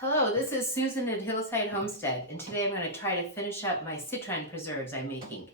Hello, this is Susan at Hillside Homestead, and today I'm going to try to finish up my citron preserves I'm making.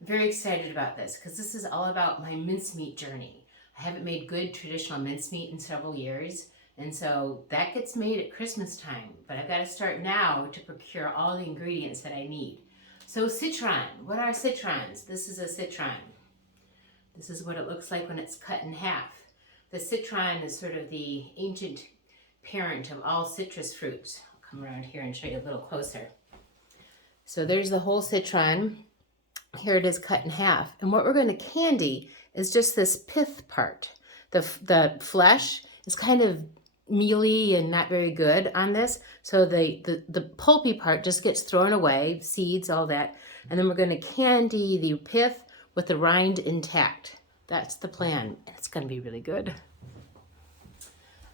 I'm very excited about this because this is all about my mincemeat journey. I haven't made good traditional mincemeat in several years, and so that gets made at Christmas time, but I've got to start now to procure all the ingredients that I need. So citron, what are citrons? This is a citron. This is what it looks like when it's cut in half. The citron is sort of the ancient parent of all citrus fruits. I'll come around here and show you a little closer. So there's the whole citron. Here it is cut in half. And what we're going to candy is just this pith part. The flesh is kind of mealy and not very good on this. So the pulpy part just gets thrown away, seeds, all that. And then we're going to candy the pith with the rind intact. That's the plan. It's going to be really good.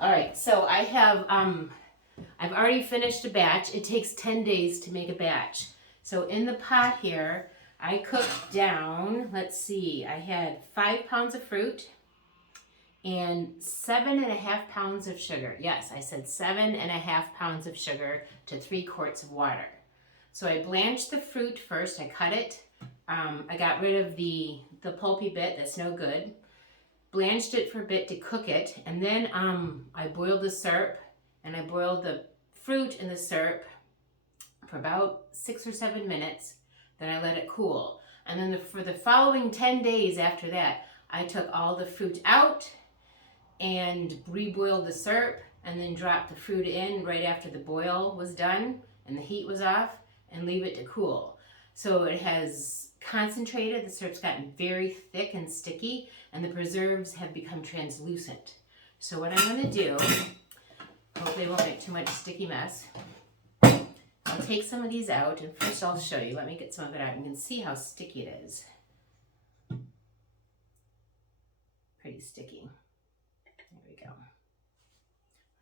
All right, so I have, I've already finished a batch. It takes 10 days to make a batch. So in the pot here, I cooked down, let's see, I had 5 pounds of fruit and 7.5 pounds of sugar. Yes, I said 7.5 pounds of sugar to 3 quarts of water. So I blanched the fruit first, I cut it. I got rid of the pulpy bit, that's no good. Blanched it for a bit to cook it, and then I boiled the syrup, and I boiled the fruit in the syrup for about 6 or 7 minutes. Then I let it cool, and then for the following 10 days after that, I took all the fruit out and reboiled the syrup, and then dropped the fruit in right after the boil was done and the heat was off, and leave it to cool. So it has concentrated, the syrup's gotten very thick and sticky, and the preserves have become translucent. So what I'm going to do, hopefully it won't make too much sticky mess, I'll take some of these out, and first I'll show you. Let me get some of it out. You can see how sticky it is. Pretty sticky. There we go.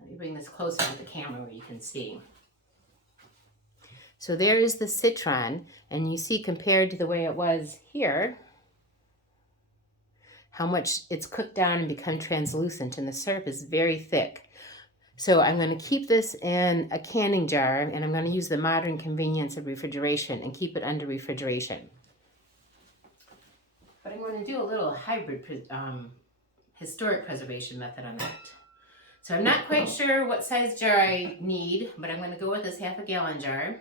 Let me bring this closer to the camera where you can see. So there is the citron, and you see compared to the way it was here, how much it's cooked down and become translucent, and the syrup is very thick. So I'm going to keep this in a canning jar, and I'm going to use the modern convenience of refrigeration and keep it under refrigeration. But I'm going to do a little hybrid historic preservation method on that. So I'm not quite sure what size jar I need, but I'm going to go with this 1/2 gallon jar.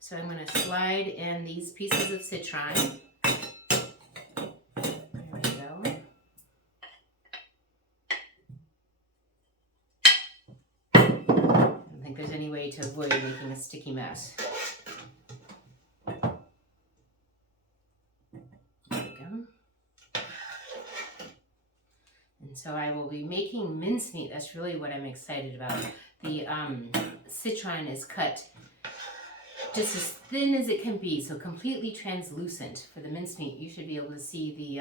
So I'm going to slide in these pieces of citron. There we go. I don't think there's any way to avoid making a sticky mess. There we go. And so I will be making mincemeat. That's really what I'm excited about. The citron is cut just as thin as it can be, so completely translucent. For the mincemeat, you should be able to see the,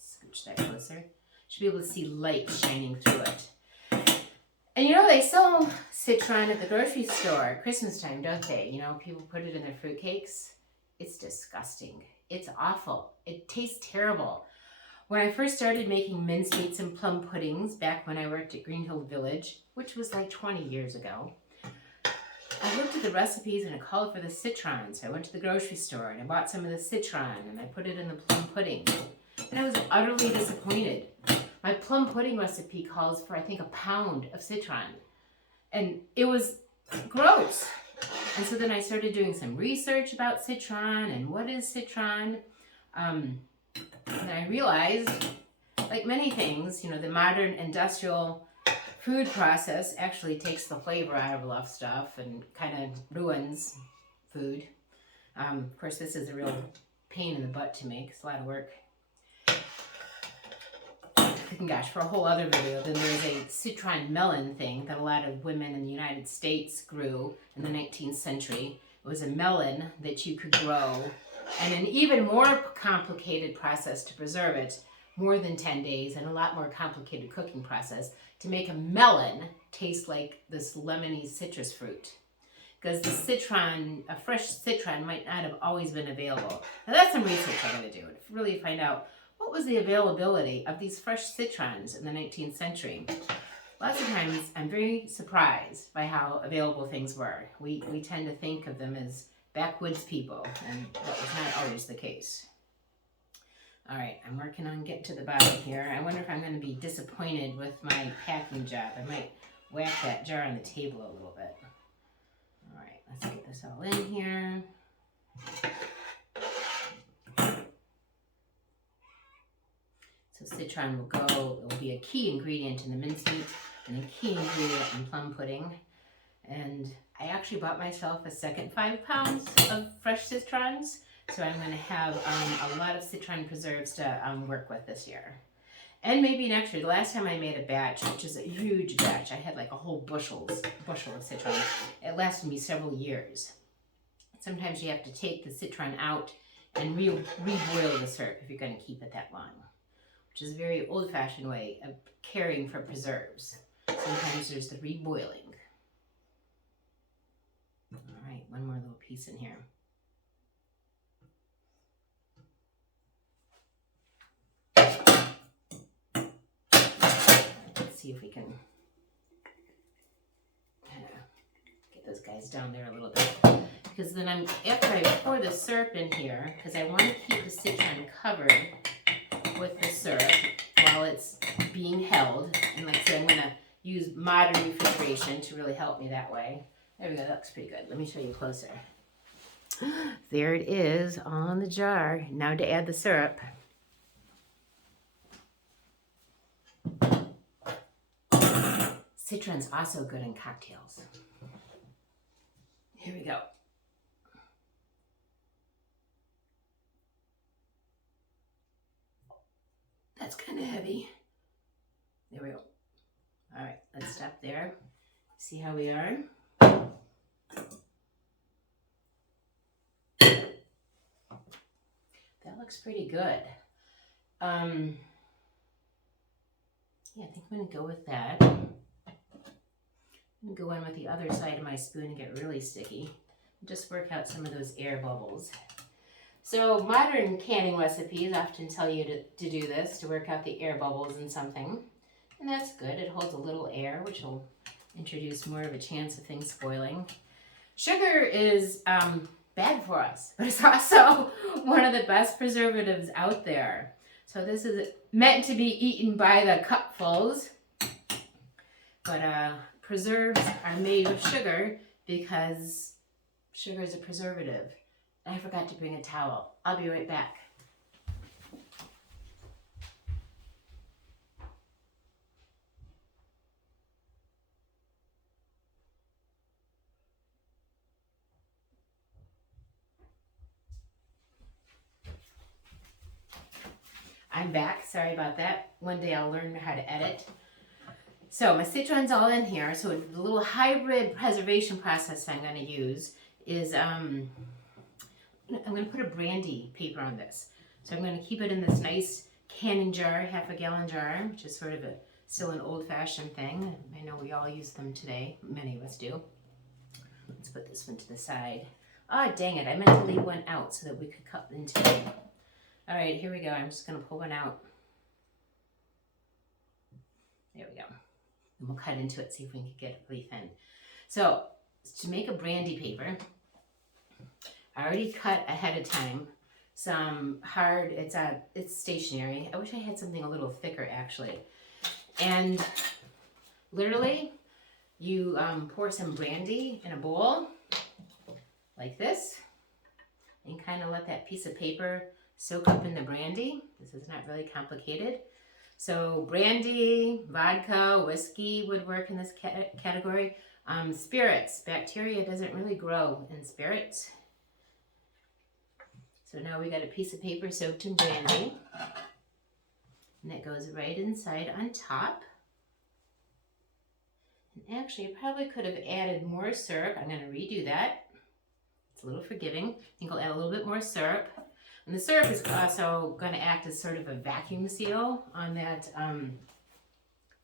scooch that closer, you should be able to see light shining through it. And you know, they sell citron at the grocery store at Christmas time, don't they? You know, people put it in their fruitcakes. It's disgusting. It's awful. It tastes terrible. When I first started making mincemeats and plum puddings, back when I worked at Greenhill Village, which was like 20 years ago, I looked at the recipes and it called for the citron. So I went to the grocery store and I bought some of the citron and I put it in the plum pudding. And I was utterly disappointed. My plum pudding recipe calls for, I think, 1 pound of citron. And it was gross. And so then I started doing some research about citron and what is citron. And I realized, like many things, you know, the modern industrial food process actually takes the flavor out of a lot of stuff and kind of ruins food. Of course, this is a real pain in the butt to make. It's a lot of work. And gosh, for a whole other video, then there's a citron melon thing that a lot of women in the United States grew in the 19th century. It was a melon that you could grow, and an even more complicated process to preserve it, more than 10 days, and a lot more complicated cooking process to make a melon taste like this lemony citrus fruit. Because the citron, a fresh citron, might not have always been available. Now that's some research I'm going to do to really find out what was the availability of these fresh citrons in the 19th century. lots of times I'm very surprised by how available things were. We tend to think of them as backwoods people, and that was not always the case. All right, I'm working on getting to the bottom here. I wonder if I'm going to be disappointed with my packing job. I might whack that jar on the table a little bit. All right, let's get this all in here. So citron will go, it will be a key ingredient in the mincemeat and a key ingredient in plum pudding. And I actually bought myself a second 5 pounds of fresh citrons. So I'm going to have a lot of citron preserves to work with this year. And maybe next year. The last time I made a batch, which is a huge batch, I had like a whole bushel of citron. It lasted me several years. Sometimes you have to take the citron out and reboil the syrup if you're going to keep it that long, which is a very old-fashioned way of caring for preserves. Sometimes there's the reboiling. All right, one more little piece in here. Let's see if we can get those guys down there a little bit. Because then after I pour the syrup in here, because I want to keep the citron covered with the syrup while it's being held. And like I said, I'm going to use modern refrigeration to really help me that way. There we go, that looks pretty good. Let me show you closer. There it is on the jar. Now to add the syrup. Citron's also good in cocktails. Here we go. That's kind of heavy. There we go. All right, let's stop there. See how we are. That looks pretty good. Yeah, I think I'm gonna go with that. I'm gonna go in with the other side of my spoon and get really sticky. Just work out some of those air bubbles. So modern canning recipes often tell you to do this, to work out the air bubbles in something. And that's good. It holds a little air, which will introduce more of a chance of things spoiling. Sugar is bad for us, but it's also one of the best preservatives out there. So this is meant to be eaten by the cupfuls. But preserves are made with sugar because sugar is a preservative. I forgot to bring a towel. I'll be right back. I'm back. Sorry about that. One day I'll learn how to edit. So my citron's all in here. So the little hybrid preservation process I'm going to use is I'm going to put a brandy paper on this. So I'm going to keep it in this nice canning jar, half-a-gallon jar, which is sort of still an old-fashioned thing. I know we all use them today. Many of us do. Let's put this one to the side. Ah, dang it. I meant to leave one out so that we could cut into it. All right, here we go. I'm just going to pull one out. There we go. And we'll cut into it, see if we can get it really thin. So to make a brandy paper, I already cut ahead of time some hard, it's stationary. I wish I had something a little thicker actually. And literally you pour some brandy in a bowl like this and kind of let that piece of paper soak up in the brandy. This is not really complicated. So brandy, vodka, whiskey would work in this category. Spirits, bacteria doesn't really grow in spirits. So now we got a piece of paper soaked in brandy. And that goes right inside on top. And actually, I probably could have added more syrup. I'm going to redo that. It's a little forgiving. I think I'll add a little bit more syrup. And the syrup is also going to act as sort of a vacuum seal on that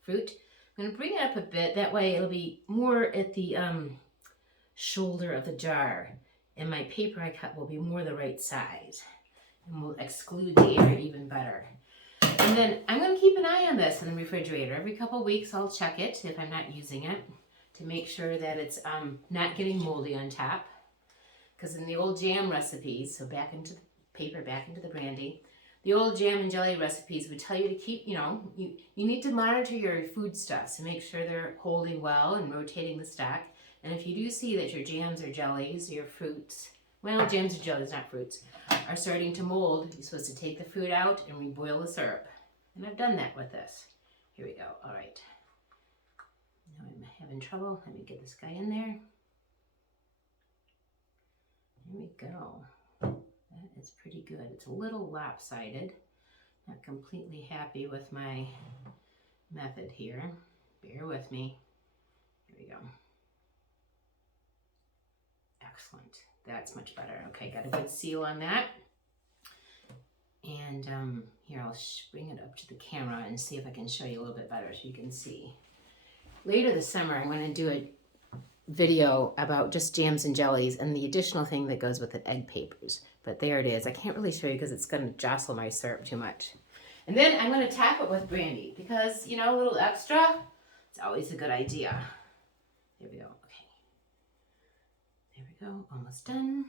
fruit. I'm going to bring it up a bit. That way it'll be more at the shoulder of the jar. And my paper I cut will be more the right size. And will exclude the air even better. And then I'm going to keep an eye on this in the refrigerator. Every couple weeks I'll check it if I'm not using it to make sure that it's not getting moldy on top. Because in the old jam recipes, so back into the paper, back into the brandy, the old jam and jelly recipes would tell you to keep, you need to monitor your foodstuffs and make sure they're holding well and rotating the stock. And if you do see that your jams or jellies, your fruits, well, jams or jellies, not fruits, are starting to mold, you're supposed to take the fruit out and reboil the syrup. And I've done that with this. Here we go. All right. Now I'm having trouble. Let me get this guy in there. Here we go. That is pretty good. It's a little lopsided. Not completely happy with my method here. Bear with me. Here we go. Excellent. That's much better. Okay, got a good seal on that. And here, I'll bring it up to the camera and see if I can show you a little bit better so you can see. Later this summer, I'm going to do a video about just jams and jellies and the additional thing that goes with it, egg papers. But there it is. I can't really show you because it's going to jostle my syrup too much. And then I'm going to tap it with brandy because, a little extra, it's always a good idea. Here we go. Okay. There we go. Almost done.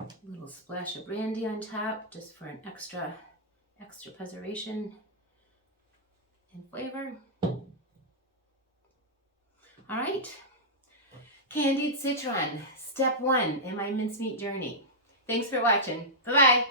A little splash of brandy on top just for an extra preservation and flavor. All right. Candied citron, step 1 in my mincemeat journey. Thanks for watching. Bye-bye.